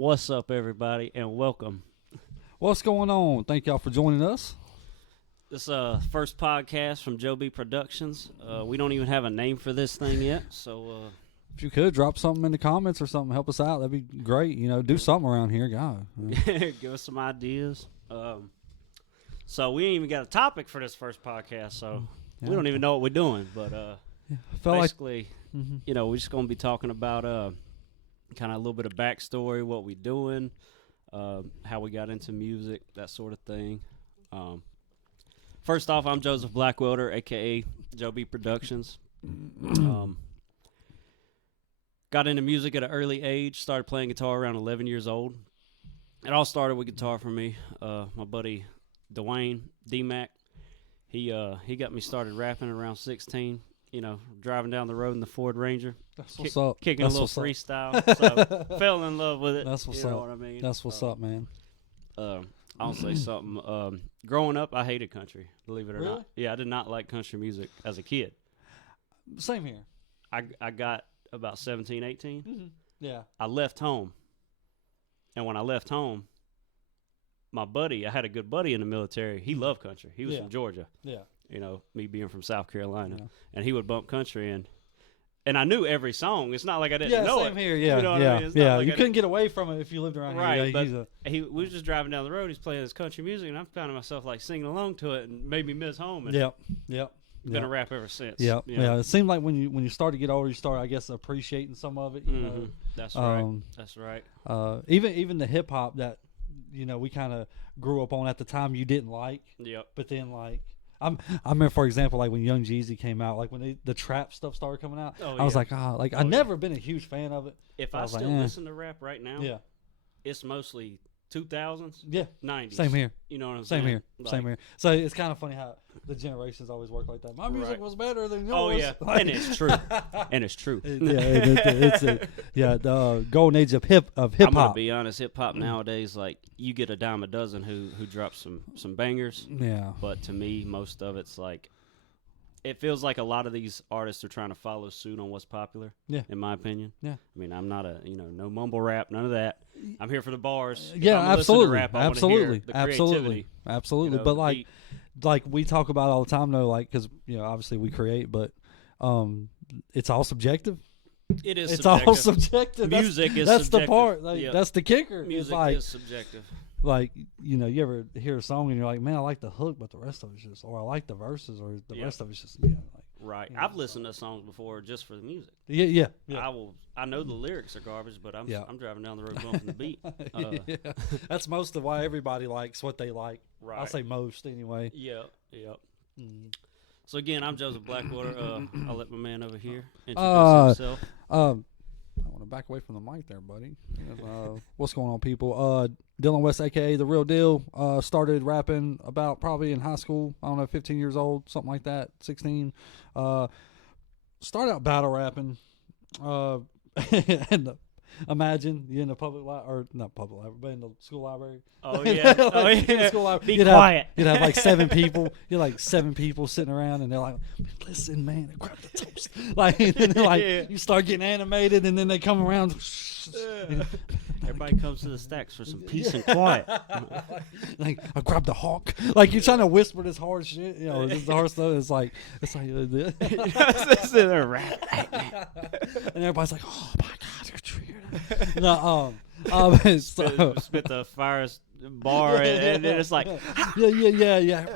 What's up, everybody, and welcome. What's going on? Thank y'all for joining us. This first podcast from JoeB Productions. We don't even have a name for this thing yet, so If you could drop something in the comments or something, help us out. That'd be great. You know, do something around here, God. give us some ideas. So we ain't even got a topic for this first podcast, so we don't even know what we're doing. But basically, we're just gonna be talking about kind of a little bit of backstory, what we doing, how we got into music, that sort of thing. First off, I'm Joseph Blackwelder, a.k.a. JoeB Productions. Got into music at an early age, started playing guitar around 11 years old. It all started with guitar for me. My buddy Dwayne, D-Mac, he got me started rapping around 16, driving down the road in the Ford Ranger. That's what's up. Kicking That's a little freestyle. So fell in love with it. That's what's you know up. what I mean? That's what's up, man. I'll say something. Growing up, I hated country, believe it or Really? not. Yeah, I did not like country music as a kid. Same here. I got about 17, 18. Mm-hmm. Yeah. I left home. And when I left home, I had a good buddy in the military. He loved country. He was from Georgia. Yeah. Me being from South Carolina. Yeah. And he would bump country, and I knew every song. It's not like I didn't know same it. here. Yeah, You know what yeah, I mean? It's yeah. not like You I couldn't get away from it if you lived around Right, here. Yeah, but we was just driving down the road. He's playing this country music, and I'm finding myself like singing along to it, and made me miss home. And Yep. been a rap ever since. Yeah, you know? yeah. It seemed like when you start to get older, you start, I guess, appreciating some of it. You know, That's right. That's right. even the hip hop that we kind of grew up on at the time, you didn't like. Yep. But then I remember, for example, like when Young Jeezy came out, like when the trap stuff started coming out, I was like, I've never been a huge fan of it. If I still listen to rap right now, it's mostly 2000s, 90s. Same here. You know what I'm saying? Same here. Same here. So it's kind of funny how the generations always work like that. My music was better than yours. Oh yeah, and it's true. And it's true. It's the golden age of hip hop. I'm gonna be honest. Hip hop nowadays, like you get a dime a dozen who drops some bangers. Yeah. But to me, most of it's like, it feels like a lot of these artists are trying to follow suit on what's popular. Yeah. In my opinion. Yeah. I mean, I'm not no mumble rap, none of that. I'm here for the bars. Yeah, absolutely. Rap, absolutely. Absolutely. But like we talk about all the time though, like, because obviously we create, but it's all subjective. It is. It's subjective. all subjective. Music is that's subjective. the part. That's the kicker. Music is subjective. Like, you ever hear a song and you're like, man, I like the hook, but the rest of it's just, or I like the verses, or the rest of it's just, right. I've listened to songs before just for the music. Yeah. I know the lyrics are garbage, but I'm driving down the road bumping the beat. That's most of why everybody likes what they like. Right. I'll say most anyway. Yep. So again, I'm Joseph Blackwater. I'll let my man over here introduce himself. I want to back away from the mic there, buddy. What's going on, people? Dylan West, a.k.a. The Real Deal, started rapping about probably in high school. I don't know, 15 years old, something like that, 16. Started out battle rapping. And imagine you're in the public or not public library, but in the school library. Oh yeah, in the school library. Be quiet. You'd have like 7 people. You're like 7 people sitting around, and they're like, "Listen, man, grab the toast." And then you start getting animated, and then they come around. Everybody comes to the stacks for some peace and quiet. Like, I grabbed the hawk. Like, you're trying to whisper this hard shit. This hard stuff. It's like And everybody's like, "Oh my God, did you hear that?" spit the fire bar, and then it's like, yeah.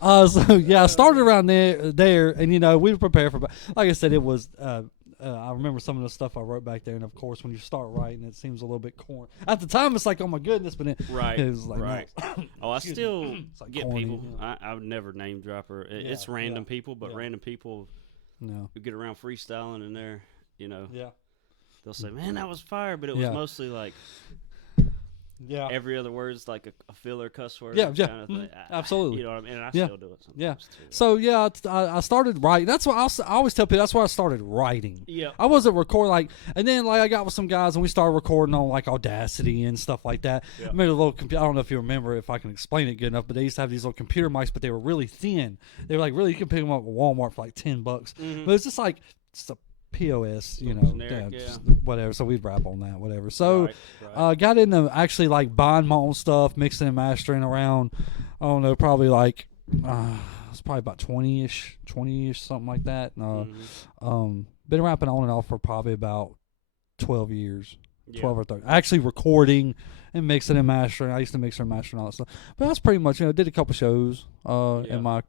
I started around there, and we were prepared for. Like I said, it was. I remember some of the stuff I wrote back there, and of course, when you start writing, it seems a little bit corny. At the time, it's like, oh my goodness, but then it was like, right. No. I still get corny, people. I would never name drop her. It's random people, but random people. No. Who get around freestyling, and they're, they'll say, "Man, that was fire," but it was mostly like. Yeah. Every other word's like a filler cuss word. Yeah. Kind of thing. Absolutely. You know what I mean? And I still do it sometimes. Yeah. Too. So I started writing. That's what I always tell people. That's why I started writing. Yeah. I wasn't recording and then I got with some guys and we started recording on like Audacity and stuff like that. Yeah. I made a little computer. I don't know if you remember, if I can explain it good enough, but they used to have these little computer mics, but they were really thin. They were like, really, you can pick them up at Walmart for like $10. Mm-hmm. But it's just like, POS, you know, generic, just whatever. So we'd rap on that, whatever. So right. got into actually like buying my own stuff, mixing and mastering around. I don't know, probably like it's probably about 20-ish, something like that. Been rapping on and off for probably about 12 years. 12 or 13. Actually recording and mixing and mastering. I used to mix and master and all that stuff. But that's pretty much, you know, did a couple shows in my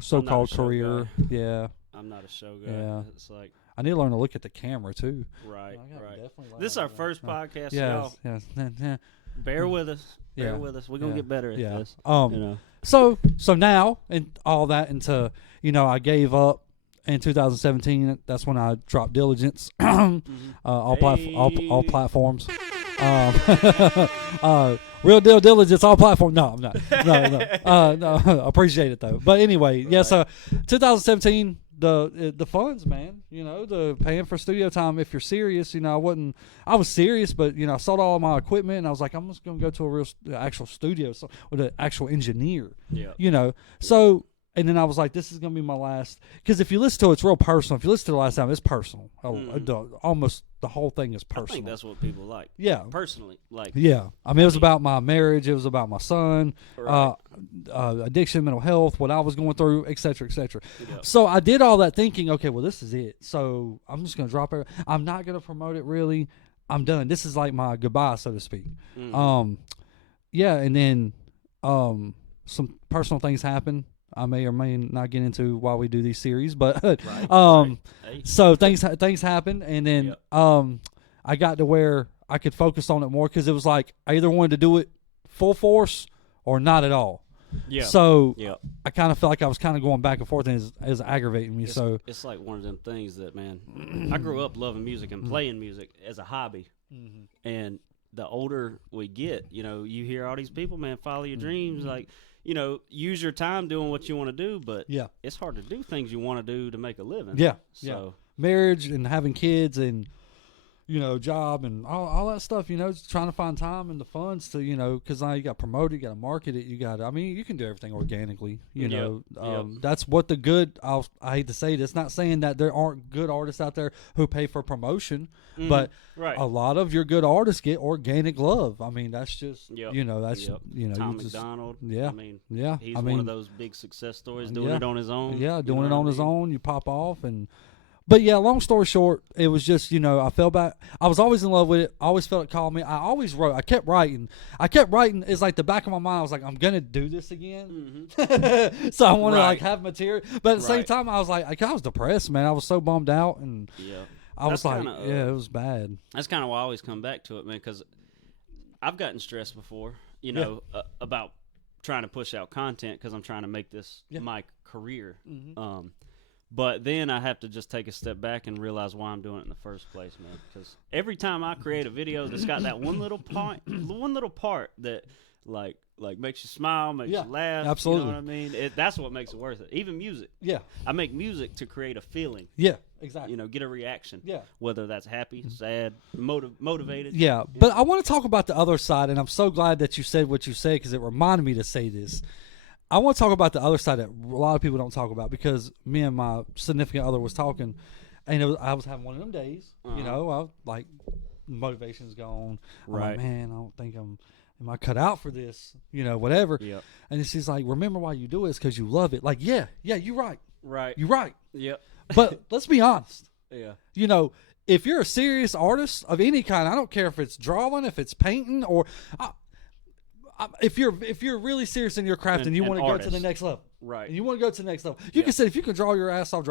so-called career. Guy. Yeah. I'm not a show guy. Yeah. It's like I need to learn to look at the camera too. Right. This is our first podcast, y'all. Yes. Bear with us. Bear with us. We're gonna get better at this. You know. So now and all that into, you know, I gave up in 2017. That's when I dropped Diligence. All platforms. Real Deal Diligence, all platforms. No, I'm not. No. Appreciate it though. But anyway, so 2017. The funds, man, you know, the paying for studio time. If you're serious, you know, I was serious, but you know, I sold all my equipment and I was like, I'm just going to go to a real actual studio with an actual engineer, you know, so, and then I was like, this is going to be my last, because if you listen to it, it's real personal. If you listen to the last time, it's personal. Almost the whole thing is personal. I think that's what people like. Yeah. Personally. Like. Yeah. I mean, it was about my marriage. It was about my son, addiction, mental health, what I was going through, et cetera, et cetera. Yep. So I did all that thinking, okay, well, this is it. So I'm just going to drop it. I'm not going to promote it really. I'm done. This is like my goodbye, so to speak. And then some personal things happen. I may or may not get into while we do these series, but so things happen, and then I got to where I could focus on it more because it was like I either wanted to do it full force or not at all. Yeah. So I kind of felt like I was kind of going back and forth, and it was aggravating me. It's like one of them things that, man, I grew up loving music and playing music as a hobby, and the older we get, you know, you hear all these people, man, follow your dreams, like. You know, use your time doing what you want to do, but it's hard to do things you want to do to make a living. Yeah. So marriage and having kids and, you know, job and all that stuff, you know, just trying to find time and the funds to, you know, because now you got promoted, you got to market it, I mean, you can do everything organically, you know. That's what the good, I hate to say this, not saying that there aren't good artists out there who pay for promotion, but a lot of your good artists get organic love. I mean, that's just, you know, that's, you know. Tom McDonald. Yeah. I mean, he's one of those big success stories, doing it on his own. Yeah, doing it on his own, you pop off and... But yeah, long story short, it was just, you know, I fell back. I was always in love with it. I always felt it called me. I always wrote. I kept writing. It's like the back of my mind. I was like, I'm going to do this again. So I want to like have material. But at the same time, I was like, I was depressed, man. I was so bummed out. And I was like, it was bad. That's kind of why I always come back to it, man, because I've gotten stressed before, you know, about trying to push out content because I'm trying to make this my career. But then I have to just take a step back and realize why I'm doing it in the first place, man. Because every time I create a video that's got that one little part that like makes you smile, makes you laugh. Absolutely. You know what I mean? That's what makes it worth it. Even music. Yeah. I make music to create a feeling. Yeah, exactly. You know, get a reaction. Yeah. Whether that's happy, sad, motivated. Yeah. But I want to talk about the other side, and I'm so glad that you said what you said because it reminded me to say this. I want to talk about the other side that a lot of people don't talk about because me and my significant other was talking, and I was having one of them days. You know, motivation's gone. Right. I'm like, man, I don't think am I cut out for this? You know, whatever. Yep. And she's like, remember why you do it? It's because you love it. Like, yeah, you're right. Right. You're right. Yep. But let's be honest. Yeah. You know, if you're a serious artist of any kind, I don't care if it's drawing, if it's painting, or if you're really serious in your craft and you want to go to the next level, right? And you want to go to the next level. You can say if you can draw your ass off,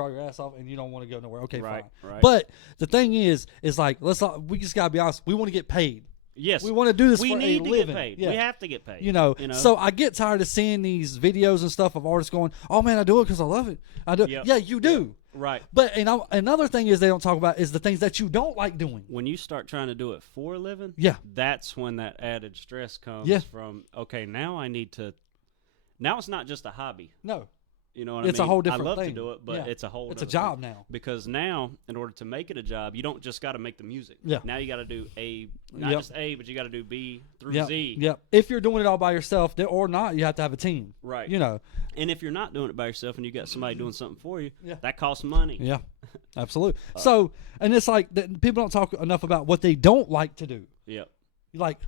and you don't want to go nowhere. Okay, fine. Right. But the thing is like we just gotta be honest. We want to get paid. Yes, we want to do this. We need to get paid. Yeah. We have to get paid. You know. So I get tired of seeing these videos and stuff of artists going, "Oh man, I do it because I love it. I do." Yep. Yeah, you do. Yep. Right. But another thing is they don't talk about is the things that you don't like doing. When you start trying to do it for a living, that's when that added stress comes from, okay, now I need to, now it's not just a hobby. No. You know what I mean? It's a whole different I love thing. to do it, but it's a whole It's a job now. Because now, in order to make it a job, you don't just got to make the music. Yeah. Now you got to do not just A, but you got to do B through Z. Yep. If you're doing it all by yourself or not, you have to have a team. Right. You know. And if you're not doing it by yourself and you got somebody doing something for you, that costs money. Yeah. Absolutely. So, and it's like people don't talk enough about what they don't like to do. Yep. Like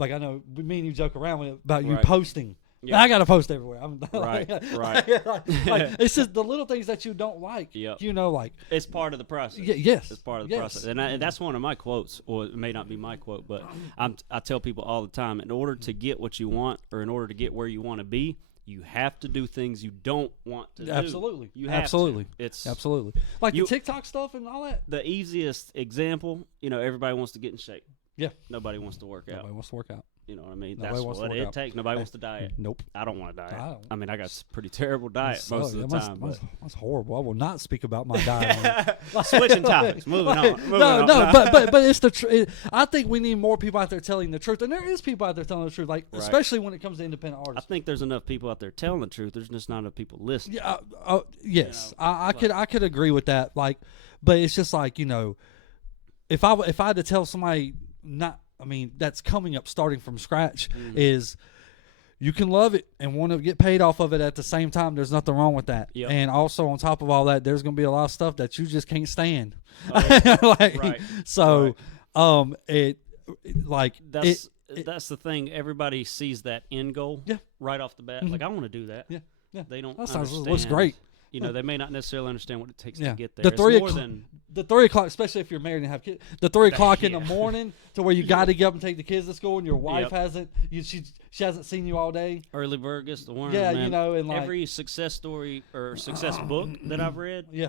I know me and you joke around with it about you Right. posting. Yeah. I got to post everywhere. Right. It's just the little things that you don't like. Yep. You know, like it's part of the process. Yes. It's part of the process. And that's one of my quotes, or it may not be my quote, but I tell people all the time, in order to get what you want or in order to get where you want to be, you have to do things you don't want to do. Absolutely. You have absolutely. to. It's absolutely. Like the TikTok stuff and all that. The easiest example, everybody wants to get in shape. Yeah. Nobody wants to work out. Nobody wants to work out. You know what I mean? Nobody That's what it takes. Nobody wants to diet. Nope. I don't want to diet. I mean, I got a pretty terrible diet most of the time. That's horrible. I will not speak about my diet. Switching topics. Moving on. But it's the I think we need more people out there telling the truth. And there is people out there telling the truth, like especially when it comes to independent artists. I think there's enough people out there telling the truth. There's just not enough people listening. Yeah. Yes. I could agree with that. Like, but it's just like, if I had to tell somebody that's coming up starting from scratch is you can love it and want to get paid off of it at the same time. There's nothing wrong with that. Yep. And also on top of all that, there's going to be a lot of stuff that you just can't stand. Right. So, right. That's the thing. Everybody sees that end goal right off the bat. Mm-hmm. Like, I want to do that. Yeah. They don't that understand. looks great. They may not necessarily understand what it takes to get there. The 3 o'clock, especially if you're married and have kids, the 3 o'clock in the morning to where you got to get up and take the kids to school, and your wife hasn't, she hasn't seen you all day. Early bird gets the worm. Yeah, man. And like every success story or success book that I've read. Yeah,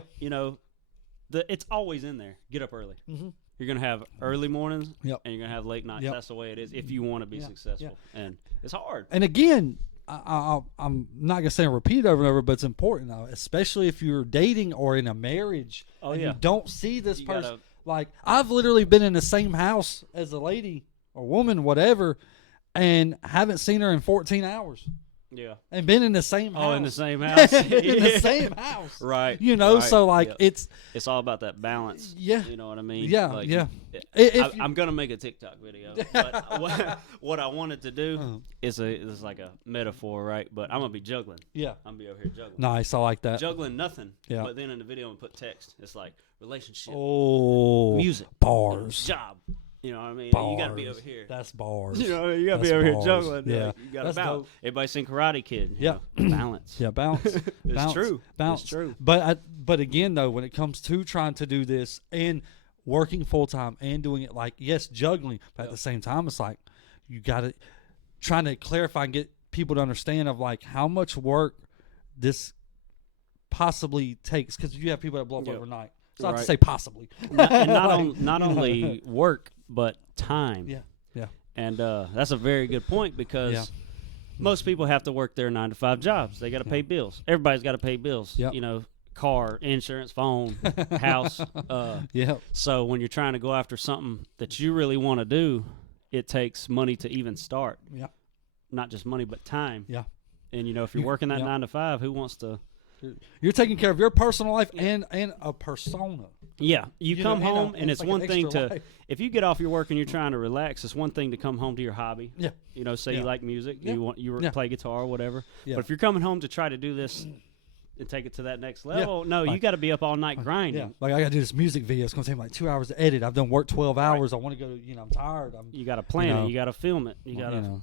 it's always in there. Get up early. Mm-hmm. You're gonna have early mornings, and Yep. you're gonna have late nights. Yep. That's the way it is if you want to be successful, and it's hard. And again, I'm not gonna say repeat over and over, but it's important though, especially if you're dating or in a marriage and you don't see this person. Like, I've literally been in the same house as a lady or woman, whatever, and haven't seen her in 14 hours. Yeah. And been in the same house. Oh, in the same house. in the same house. Right. Right. So like it's all about that balance. Yeah. You know what I mean? Yeah. Like, yeah. I'm gonna make a TikTok video, but what I wanted to do is like a metaphor, right? But I'm gonna be juggling. Yeah. I'm gonna be over here juggling. Nice. I like that. Juggling nothing. Yeah. But then in the video, I'm gonna put text. It's like relationship. Oh. Music. Bars. Job. You know what I mean? Bars. You got to be over here. That's bars. You gotta be over here juggling. Yeah. Like, you got to balance. dope. Everybody sing Karate Kid. Yeah. Balance. Yeah, balance. It's true. Balance. It's true. But again, though, when it comes to trying to do this and working full time and doing it, like, yes, juggling, but at the same time, it's like you got to trying to clarify and get people to understand of like how much work this possibly takes, because you have people that blow up overnight. It's not to say possibly. Not only work, but time. Yeah. Yeah. And that's a very good point, because most people have to work their 9-to-5 jobs. They got to pay bills. Everybody's got to pay bills. Yep. Car, insurance, phone, house. So when you're trying to go after something that you really want to do, it takes money to even start. Yeah. Not just money, but time. Yeah. And if you're working that 9-to-5, who wants to? You're taking care of your personal life and a persona. Yeah, you come home, and it's like one thing to life. if you get off your work and you're trying to relax. It's one thing to come home to your hobby. Yeah, Say you like music, you play guitar or whatever. Yeah. But if you're coming home to try to do this and take it to that next level, no, you got to be up all night grinding. Yeah, like I got to do this music video. It's gonna take me like 2 hours to edit. I've done work 12 hours. I want to go. I'm tired. You got to plan it. You got to film it. You got to.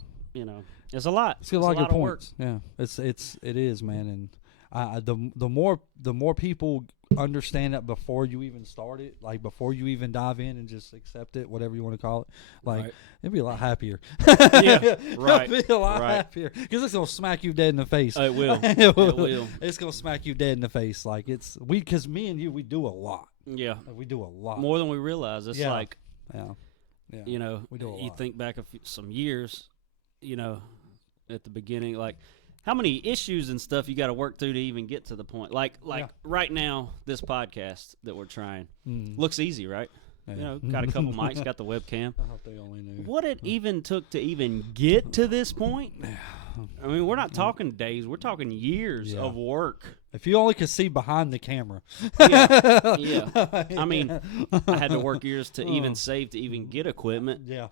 It's a lot. It's a lot of points. Yeah, it is, man. And the more people understand that before you even start it, like before you even dive in and just accept it, whatever you want to call it, like it'd be a lot happier. Yeah, right. It'd be a lot happier, because it's gonna smack you dead in the face. It will. It will. It's gonna smack you dead in the face. Like because me and you, we do a lot. Yeah, we do a lot more than we realize. It's like, we do a lot. You think back some years, at the beginning, like, how many issues and stuff you got to work through to even get to the point? Like right now, this podcast that we're trying looks easy, right? Yeah. Got a couple mics, got the webcam. I hope they only knew what it even took to even get to this point. I mean, we're not talking days. We're talking years of work. If you only could see behind the camera. Yeah. I mean, I had to work years to even save to even get equipment. Yeah.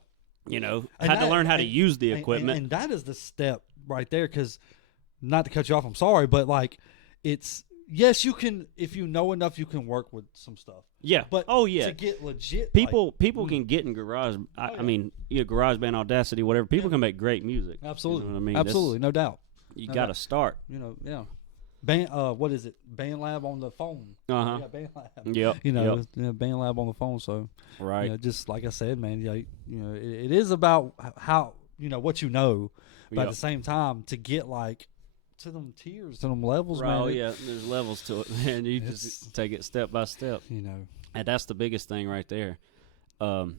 You know, I had to learn how to use the equipment. And that is the step right there, because, not to cut you off, I'm sorry, but like, it's, yes, you can, if you know enough, you can work with some stuff. Yeah. But to get legit. People can get in Garage. I mean, GarageBand, Audacity, whatever. People can make great music. Absolutely. You know what I mean? Absolutely. No doubt. You got to start. You know, yeah. What is it? BandLab on the phone. Uh-huh. Yeah, BandLab. Yep. You know, BandLab on the phone. So, right. You know, just like I said, man, you know, it is about how, you know, what you know, but at the same time, to get like to them tiers, to them levels, man. Oh, yeah. There's levels to it, man. You just take it step by step. You know. And that's the biggest thing right there. Whole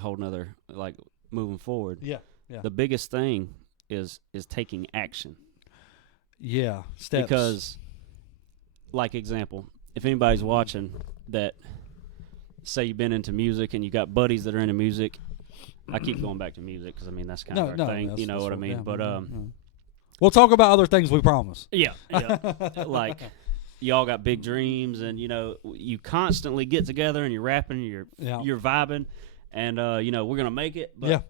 nother, like, moving forward. Yeah. The biggest thing is taking action. Yeah, steps. Because, like, example, if anybody's watching that, say you've been into music and you got buddies that are into music, I keep going back to music because, I mean, that's kind of our thing. You know what I mean? Yeah, but we'll talk about other things, we promise. Yeah. Like, y'all got big dreams, and, you know, you constantly get together and you're rapping, you're vibing, and, you know, we're going to make it. But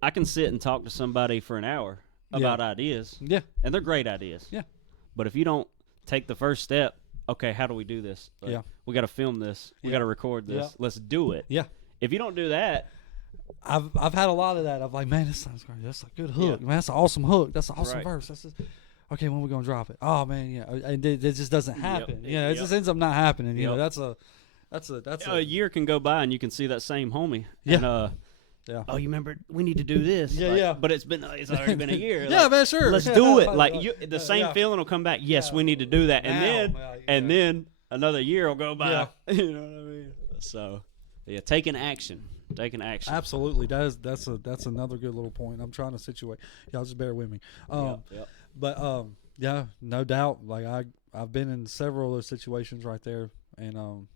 I can sit and talk to somebody for an hour about ideas. Yeah. And they're great ideas. Yeah. But if you don't take the first step, okay, how do we do this? Like, we got to film this. We got to record this. Let's do it. Yeah. If you don't do that, I've had a lot of that. I'm like, man, this sounds great. That's a good hook. Man, that's an awesome hook. That's an awesome verse. That's just, okay, when are we going to drop it? Oh, man, and it just doesn't happen. It just ends up not happening. You know, that's a year can go by and you can see that same homie. Yeah. And, oh, you remember? We need to do this. Yeah, But it's already been a year. Man, sure. Let's do it. Like the same feeling will come back. Yes, we need to do that, and then another year will go by. You know what I mean? So, taking action. Absolutely. That's another good little point. I'm trying to situate. Y'all just bear with me. But no doubt. Like I've been in several of those situations right there, and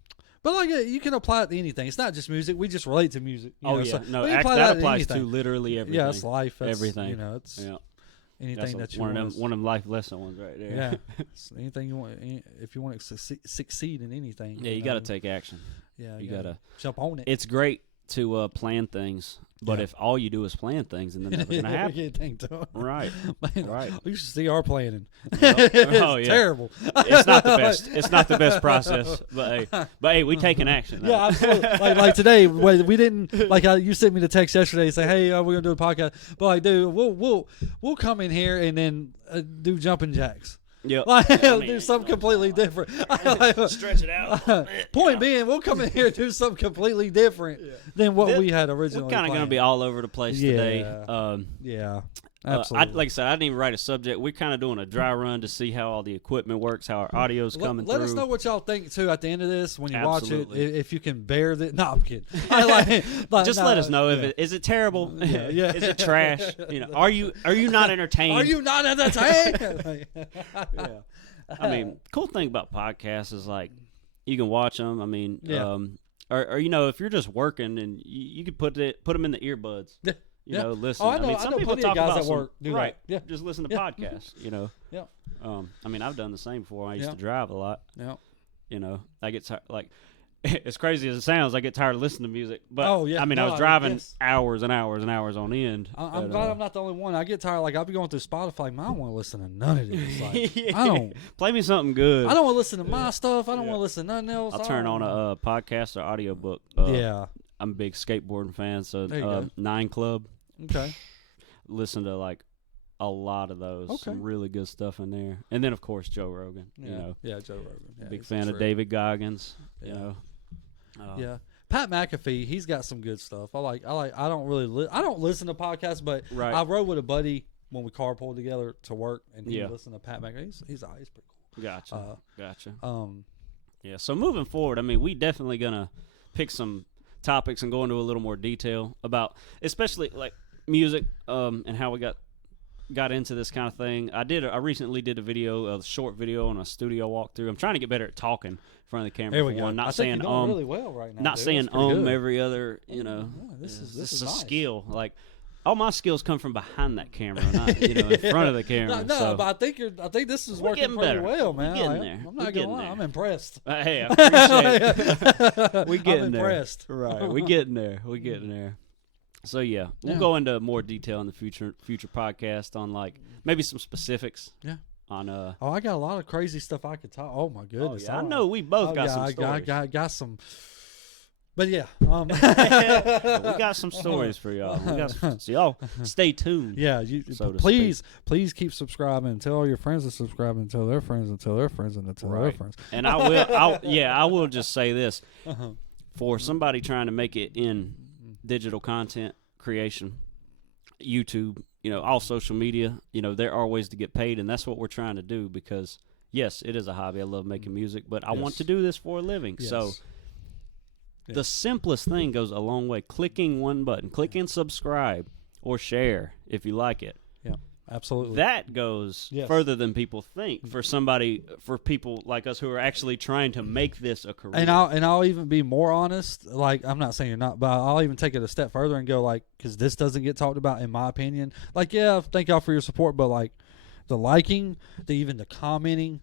but like you can apply it to anything. It's not just music. We just relate to music. That applies to literally everything. Yeah, it's life. That's, everything. You know, it's anything that you one of them life lesson ones right there. Yeah, anything you want. If you want to succeed in anything, you got to take action. Yeah, you got to jump on it. It's great to plan things, but if all you do is plan things, and they're never gonna happen. Right. Man, right. You should see our planning. It's terrible. It's not the best. It's not the best process, but hey, we taking action. Yeah, absolutely. like today, we didn't like you sent me the text yesterday and say, hey, we're gonna do a podcast, but like, dude, we'll come in here and then do jumping jacks. Yeah, do something completely different. Stretch it out. Point being, we'll come in here and do something completely different than what we had originally. We're kind of going to be all over the place today. Absolutely. Like I said, I didn't even write a subject. We're kind of doing a dry run to see how all the equipment works, how our audio's coming through. Let us know what y'all think too at the end of this when you watch it. If you can bear the. No, I'm kidding. Just let us know if is it terrible? Yeah. Is it trash? You know, are you not entertained? Are you not entertained? I mean, cool thing about podcasts is like you can watch them. I mean, or you know, if you're just working and you could put them in the earbuds. Yeah. You know, listen. I know some people talk about work. Right. Yeah. Just listen to podcasts, you know. Yeah. I mean, I've done the same before. I used to drive a lot. Yeah. You know, I get tired, like, as crazy as it sounds, I get tired of listening to music. But, I mean, I was driving hours and hours and hours on end. I'm glad I'm not the only one. I get tired. Like, I'll be going through Spotify. Like, man, I don't want to listen to none of this. Like, I don't. Play me something good. I don't want to listen to my stuff. I don't want to listen to nothing else. I'll turn on a podcast or audiobook. I'm a big skateboarding fan, so 9 Club. Okay. Listen to like a lot of those. Okay. Some really good stuff in there. And then of course Joe Rogan. Yeah. You know. Yeah, Joe Rogan. Yeah, big fan of David Goggins. Yeah. You know. Yeah. Pat McAfee, he's got some good stuff. I don't listen to podcasts, but I rode with a buddy when we carpooled together to work, and he listened to Pat McAfee. He's pretty cool. Gotcha. Yeah. So moving forward, I mean, we definitely gonna pick some topics and go into a little more detail about, especially like music, and how we got into this kind of thing. I recently did a short video on a studio walkthrough. I'm trying to get better at talking in front of the camera. There we go. Not saying you're doing really well right now. Not saying good. every other. You know, this is a nice. skill. Like all my skills come from behind that camera, not in front of the camera. No, but I think this is working pretty better. well, man. We're getting there. I'm not gonna lie, I'm impressed. Hey, I appreciate it. We getting I'm impressed. there. Right, we getting there. We getting there. So yeah, we'll go into more detail in the future podcast on like maybe some specifics. Yeah. On I got a lot of crazy stuff I could talk. Oh my goodness. Oh, yeah. I know we both got some stories. I got some. But yeah, we got some stories for y'all. So y'all stay tuned. Yeah, please keep subscribing. Tell all your friends to subscribe, and tell their friends, and tell their friends, and tell their friends. And I will just say this for somebody trying to make it in digital content creation, YouTube, all social media. There are ways to get paid, and that's what we're trying to do. Because yes, it is a hobby. I love making music, but I want to do this for a living. Yes. So. The simplest thing goes a long way. Clicking one button. Click and subscribe or share if you like it. Yeah, absolutely. That goes further than people think for people like us who are actually trying to make this a career. And I'll even be more honest. Like, I'm not saying you're not, but I'll even take it a step further and go like, because this doesn't get talked about in my opinion. Like, yeah, thank y'all for your support, but like the liking, even the commenting,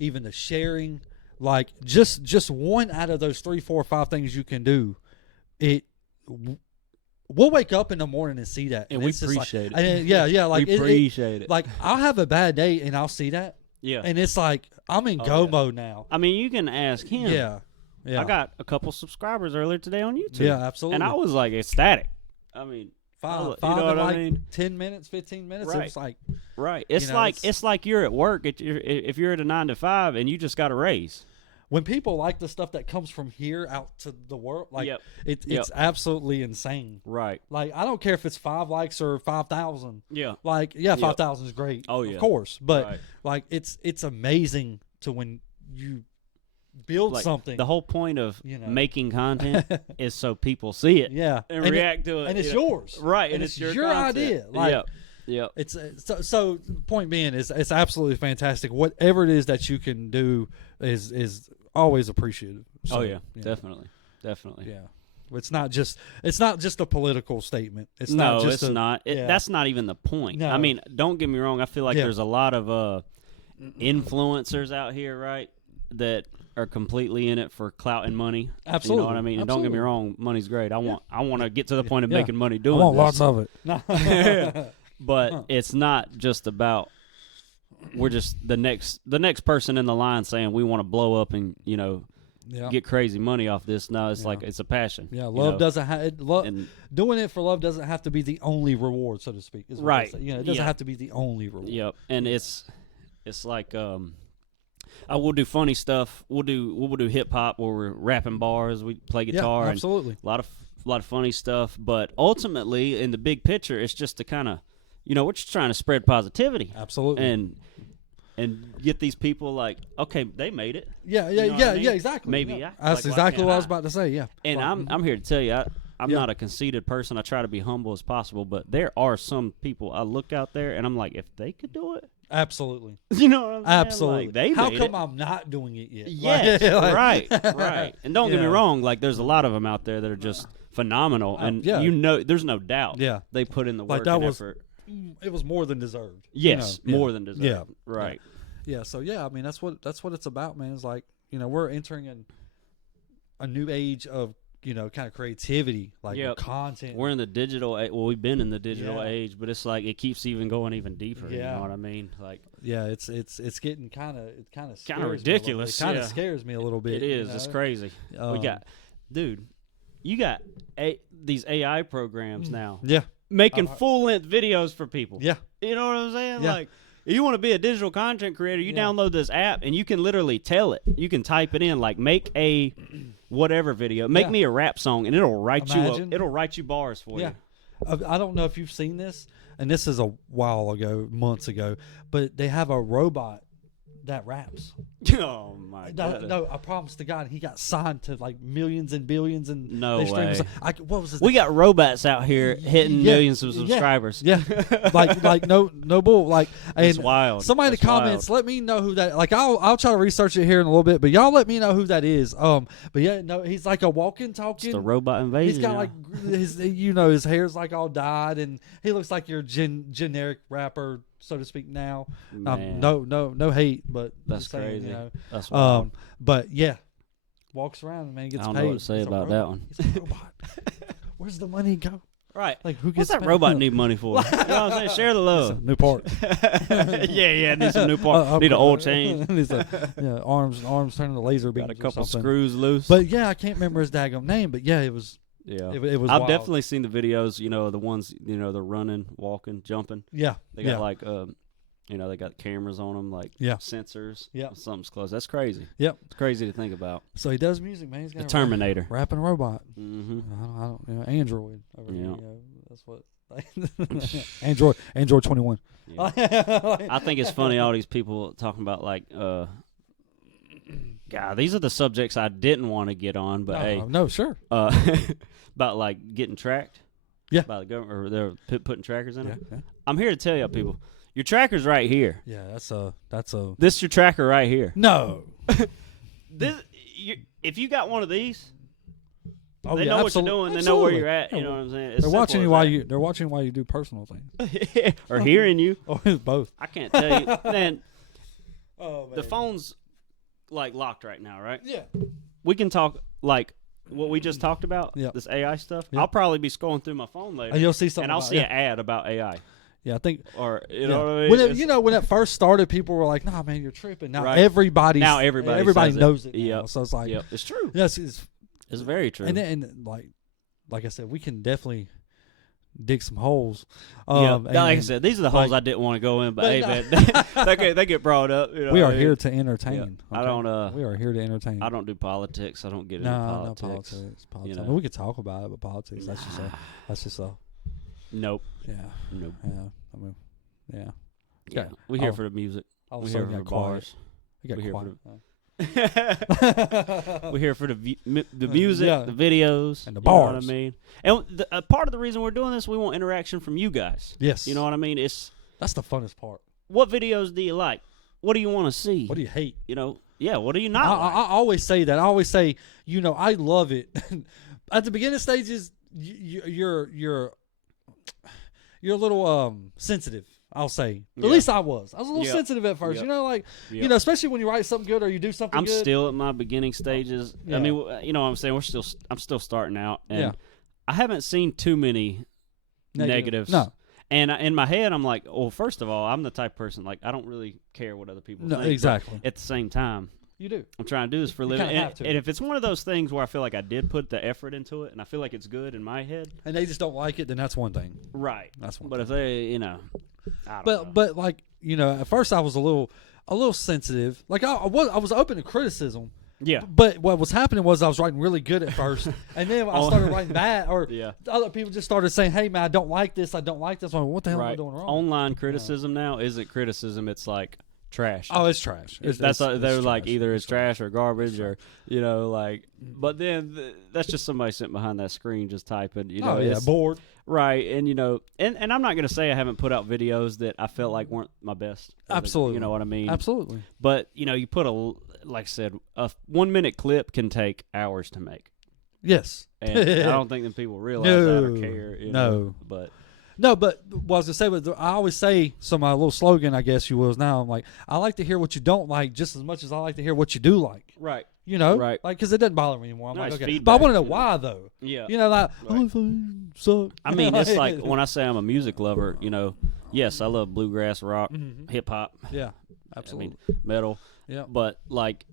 even the sharing. Like just one out of those 3, 4, 5 things you can do, we'll wake up in the morning and see that, and we appreciate it. Like we appreciate it. Like I'll have a bad day and I'll see that, and it's like I'm in go mode now. I mean, you can ask him. Yeah. I got a couple subscribers earlier today on YouTube. Yeah, absolutely. And I was like ecstatic. I mean. Five you know what like I mean? 10 minutes, 15 minutes. Right. It was like It's like you're at work. If you're at a 9 to 5 and you just got a raise. When people like the stuff that comes from here out to the world, like it's absolutely insane. Right. Like I don't care if it's 5 likes or 5,000. Yeah. Like 5,000 is great. Oh yeah. Of course, but like it's amazing to when you build something. The whole point of making content is so people see it. Yeah. And react to it. And it's yours. Right. And it's your content. idea. Like it's so point being is it's absolutely fantastic. Whatever it is that you can do is always appreciated. So, definitely. Yeah. It's not just a political statement. It's not. That's not even the point. No. I mean, don't get me wrong. I feel like there's a lot of influencers out here, right, that are completely in it for clout and money. Absolutely. You know what I mean? And don't get me wrong, money's great. I want to get to the point of Yeah. making money doing I want this. lots of it. But it's not just about we're just the next person in the line saying we want to blow up and get crazy money off this. No, it's like it's a passion. Yeah, love doesn't have doing it for love doesn't have to be the only reward, so to speak. Is what right. It doesn't have to be the only reward. Yep. And it's like I will do funny stuff. We'll do hip hop where we're rapping bars. We play guitar. Yeah, absolutely. And a lot of funny stuff. But ultimately, in the big picture, it's just to kind of, we're just trying to spread positivity. Absolutely. And get these people like, okay, they made it. Yeah, exactly. Maybe that's exactly what I was about to say. Yeah. And I'm here to tell you, I'm not a conceited person. I try to be humble as possible. But there are some people I look out there and I'm like, if they could do it. Absolutely. You know what I'm saying? Absolutely. Like, they How made come it. I'm not doing it yet? Yes, right. And don't get me wrong, like there's a lot of them out there that are just phenomenal, and there's no doubt. Yeah, they put in the work and effort. It was more than deserved. Yes, more than deserved. Yeah, right. Yeah. So I mean that's what it's about, man. It's like we're entering a new age of kind of creativity, like content. We're in the digital. Well, we've been in the digital age, but it's like it keeps even going even deeper. Yeah. You know what I mean? Like, it's getting kind of ridiculous. It kind of scares me a little bit. It is. It's crazy. You got these AI programs now. Yeah, making full length videos for people. Yeah, you know what I'm saying? Yeah. Like, if you want to be a digital content creator, you download this app and you can literally tell it. You can type it in like make a whatever video, make me a rap song, and it'll write you bars for you. I don't know if you've seen this, and this is a while ago, months ago, but they have a robot that raps. Oh my god! No, I promise to God, he got signed to like millions and billions and no way. What was his We got robots out here hitting millions of subscribers. Yeah, like no bull. Like, it's wild. Somebody in the comments, let me know who that. Like, I'll try to research it here in a little bit, but y'all let me know who that is. But yeah, no, he's like a walking, talking. It's the robot invasion. He's got like his hair's like all dyed, and he looks like your generic rapper, so to speak. Now, no hate, but that's saying, crazy. You know, that's wild. But yeah, walks around and man gets paid. I don't know what to say about that one. He's a robot. Where's the money go? Right. Like, who What's gets that paid? robot need money for? You know what I'm saying? Share the love. New part. yeah. Need some new part. Need an oil change. Arms turning the laser beams. Got a couple screws loose. But yeah, I can't remember his daggone name. But yeah, it was. Yeah, it was. I've wild. definitely seen the videos. You know, the ones. You know, they're running, walking, jumping. Yeah. They got like you know, they got cameras on them, like sensors. Yeah. Something's close. That's crazy. Yep. It's crazy to think about. So he does music, man. He's got the Terminator. Rapping robot. Mm-hmm. I don't Android. Over here, that's what. Android 21. Yeah. I think it's funny all these people talking about like God, these are the subjects I didn't want to get on, but no, sure. About like getting tracked. Yeah. By the government, or they're putting trackers in it. Yeah. I'm here to tell you people, your tracker's right here. Yeah, that's a This is your tracker right here. No. If you got one of these, they know what you're doing. They know where you're at. You know what I'm saying? It's they're watching you while you. They're watching while you do personal things. or hearing you. Or it's both. I can't tell you, man. Oh man. The phone's like locked right now, right? Yeah. We can talk like what we just talked about. Yep. This AI stuff. Yep. I'll probably be scrolling through my phone later, and you'll see something, and I'll see an ad about AI. Yeah, I think, or you know what I mean. When it first started, people were like, "Nah, man, you're tripping." Now right. everybody knows it. Yeah, so it's like, it's true. Yes, it's very true. And like I said, we can definitely dig some holes. Like I said, these are the holes I didn't want to go in, but hey, man, they get brought up. You know we are here to entertain. Yeah. Okay? I don't. We are here to entertain. I don't do politics. I don't get into politics. No politics. You know? I mean, we could talk about it, but politics. That's just a. Nope. Yeah. Nope. Yeah. I mean. Yeah. Yeah. We're here for the music. We're here for the bars. We're here for we're here for the music, the videos, and the bars. You know what I mean? And part of the reason we're doing this, we want interaction from you guys. Yes. You know what I mean? That's the funnest part. What videos do you like? What do you want to see? What do you hate? You know? Yeah. What do you not like? I always say that. I always say, I love it. At the beginning stages, you're a little sensitive. I'll say. At least I was. I was a little sensitive at first. Especially when you write something good or you do something good. I'm still at my beginning stages. Yeah. I mean, you know what I'm saying? I'm still starting out. And I haven't seen too many negatives. No. And in my head, I'm like, well, first of all, I'm the type of person, like, I don't really care what other people think. Exactly. At the same time, you do. I'm trying to do this for a living. And if it's one of those things where I feel like I did put the effort into it and I feel like it's good in my head. And they just don't like it, then that's one thing. Right. That's one thing. But if they, I don't know. But like, at first I was a little sensitive. Like I was open to criticism. Yeah. But what was happening was I was writing really good at first, and then I started writing bad, or other people just started saying, "Hey man, I don't like this. I don't like this." I'm like, what the hell am I doing wrong? Online criticism now isn't criticism. It's like trash. Oh, it's trash. They're like either it's trash or garbage or like. But then that's just somebody sitting behind that screen just typing. Bored. Right, and and I'm not gonna say I haven't put out videos that I felt like weren't my best. Absolutely, you know what I mean. Absolutely. But you put like I said, a 1 minminute clip can take hours to make. Yes, and I don't think that people realize that or care. But what I was gonna say, but I always say, so my little slogan, I guess you will, is now I'm like, I like to hear what you don't like just as much as I like to hear what you do like. Right. Right. Like, because it doesn't bother me anymore. I'm nice like, okay. Feedback, but I want to know why, though. Yeah. Like, suck. I mean, it's like when I say I'm a music lover, yes, I love bluegrass, rock, hip hop. Yeah, absolutely. I mean, metal. Yeah. But, like,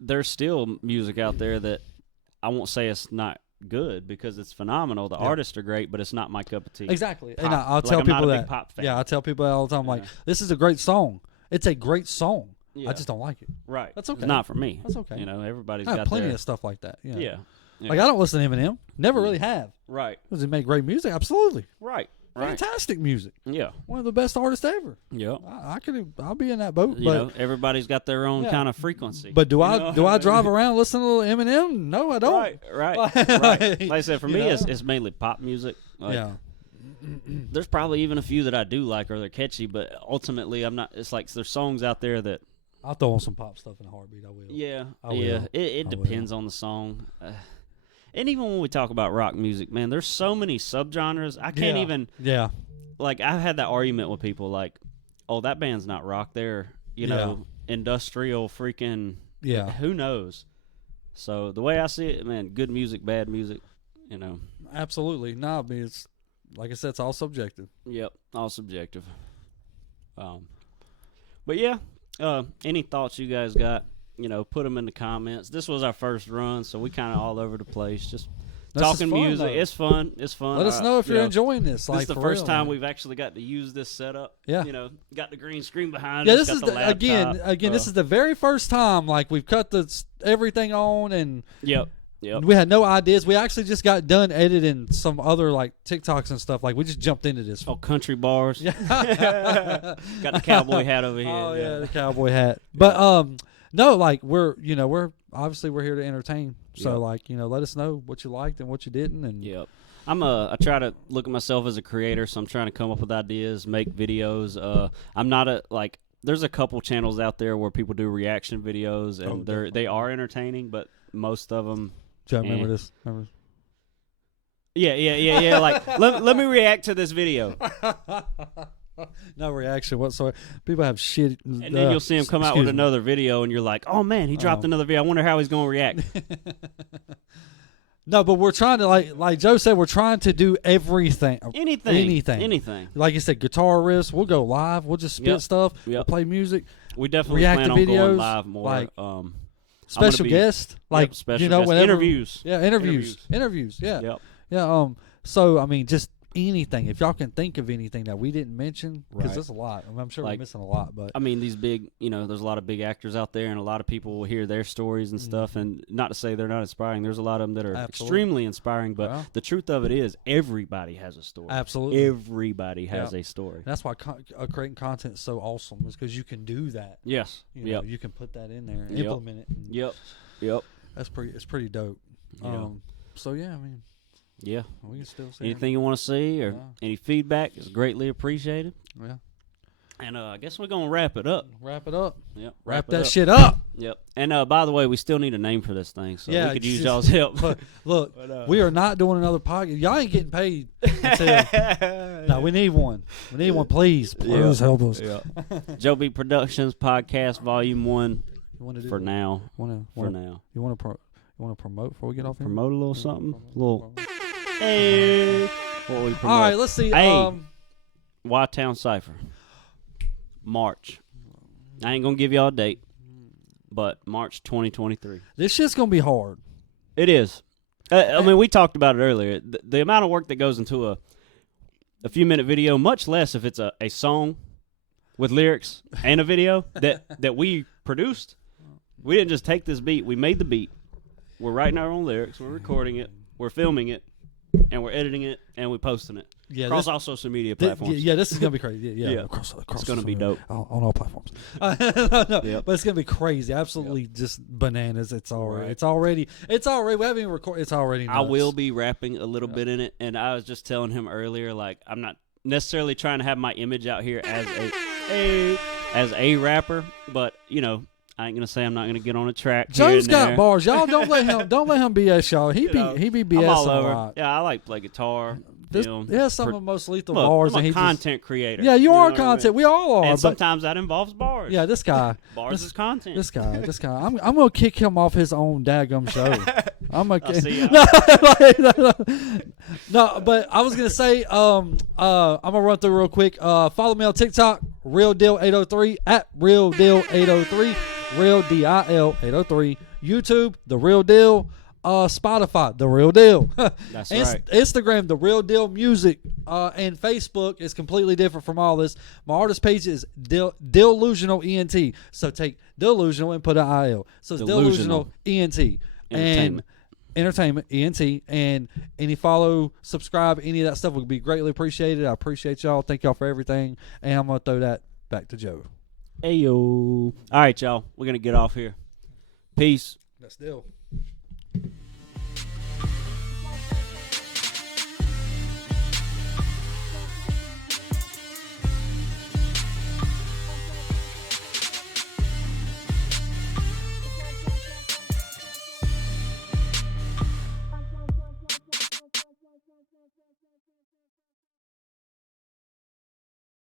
there's still music out there that I won't say it's not good because it's phenomenal. The artists are great, but it's not my cup of tea. Exactly. Pop. And I'll tell people that. Pop fan. Yeah, I tell people that all the time. Like, this is a great song. It's a great song. Yeah. I just don't like it. Right. That's okay. It's not for me. That's okay. Everybody's got plenty of stuff like that. Yeah. Like, I don't listen to Eminem. Never really have. Right. Does he make great music? Absolutely. Right. Fantastic music. Yeah. One of the best artists ever. Yeah. I'll be in that boat. You know, everybody's got their own kind of frequency. But do I drive around listening to Eminem? No, I don't. Right. Like I said, for me, it's mainly pop music. Like, there's probably even a few that I do like or they're catchy, but ultimately I'm not. It's like there's songs out there that I'll throw on some pop stuff in a heartbeat. I will. Yeah. It depends on the song. And even when we talk about rock music, man, there's so many subgenres. I can't even. Yeah. Like, I've had that argument with people like, oh, that band's not rock. They're, industrial freaking. Yeah. Who knows? So, the way I see it, man, good music, bad music, Absolutely. No, I mean, it's, like I said, it's all subjective. Yep. All subjective. But, yeah. Any thoughts you guys got? Put them in the comments. This was our first run, so we kind of all over the place, just talking music. Though. It's fun. Let us know if you're enjoying this. This is the first time we've actually got to use this setup. Yeah. Got the green screen behind us. Yeah, this is again. This is the very first time like we've cut everything on and. Yep. We had no ideas. We actually just got done editing some other like TikToks and stuff. Like we just jumped into this. Oh, country bars. Yeah. Got the cowboy hat over here. Oh yeah, the cowboy hat. But no, like we're obviously we're here to entertain. So like let us know what you liked and what you didn't. And I try to look at myself as a creator, so I'm trying to come up with ideas, make videos. I'm not there's a couple channels out there where people do reaction videos, and they are entertaining, but most of them. Do you remember this? Yeah. Like, let me react to this video. No reaction whatsoever. People have shit. And then you'll see him come out with another video, and you're like, oh, man, he dropped another video. I wonder how he's going to react. No, but we're trying to, like Joe said, we're trying to do everything. Anything. Like you said, guitar riffs. We'll go live. We'll just spit stuff. We'll play music. We definitely react plan to on videos, going live more. Like, special guest. Like, special guest. whenever. Interviews. Yeah, interviews. Yeah. Yep. Yeah. So, I mean, just anything. If y'all can think of anything that we didn't mention, because there's a lot. I'm sure we're missing a lot. But I mean, these big, there's a lot of big actors out there, and a lot of people will hear their stories and stuff. And not to say they're not inspiring. There's a lot of them that are extremely inspiring. But the truth of it is, everybody has a story. Absolutely, everybody has a story. That's why creating content is so awesome. Is because you can do that. Yes. You can put that in there, and implement it. Yep. It's pretty dope. So yeah, I mean. Yeah. We can still see anything you want to see or any feedback is greatly appreciated. Yeah. And I guess we're going to wrap it up. Yep. Wrap that shit up. Yep. And by the way, we still need a name for this thing, so we could use y'all's help. Look, we are not doing another podcast. Y'all ain't getting paid. No, we need one. We need one, please. Please help us. Yeah. JoeB Productions Podcast Volume 1 for now. For now. You want to promote before we get off here? Promote a little something? Hey. What we promote? All right, let's see. Y-Town Cypher. March. I ain't going to give y'all a date, but March 2023. This shit's going to be hard. It is. I mean, we talked about it earlier. The amount of work that goes into a few-minute video, much less if it's a song with lyrics and a video that we produced. We didn't just take this beat. We made the beat. We're writing our own lyrics. We're recording it. We're filming it. And we're editing it. And we're posting it. Yeah, across all social media platforms. This is going to be crazy. Yeah. Across it's going to be dope. On all platforms. No, but it's going to be crazy. Absolutely just bananas. It's already. Right. It's already. We haven't even recorded. It's already nuts. I will be rapping a little bit in it. And I was just telling him earlier, like, I'm not necessarily trying to have my image out here as a rapper. But, I ain't gonna say I'm not gonna get on a track. Joe's got bars, y'all. Don't let him BS y'all. He be BS I'm all over. A lot. Yeah, I like play guitar. Some of the most lethal bars. I'm a content creator. Yeah, you are content. I mean? We all are. And sometimes that involves bars. Yeah, this guy. Bars is content. This guy. I'm gonna kick him off his own daggum show. I'm gonna. No, but I was gonna say, I'm gonna run through real quick. Follow me on TikTok, Real Deal 803 at Real Deal 803. Real DIL 803. YouTube, The Real Deal. Spotify, The Real Deal. That's right. Instagram, The Real Deal Music. And Facebook is completely different from all this. My artist page is Delusional ENT. So take Delusional and put an IL. So it's Delusional ENT. And Entertainment, ENT, and any follow, subscribe, any of that stuff would be greatly appreciated. I appreciate y'all. Thank y'all for everything. And I'm going to throw that back to Joe. Hey, yo. All right, y'all. We're going to get off here. Peace. Let's deal.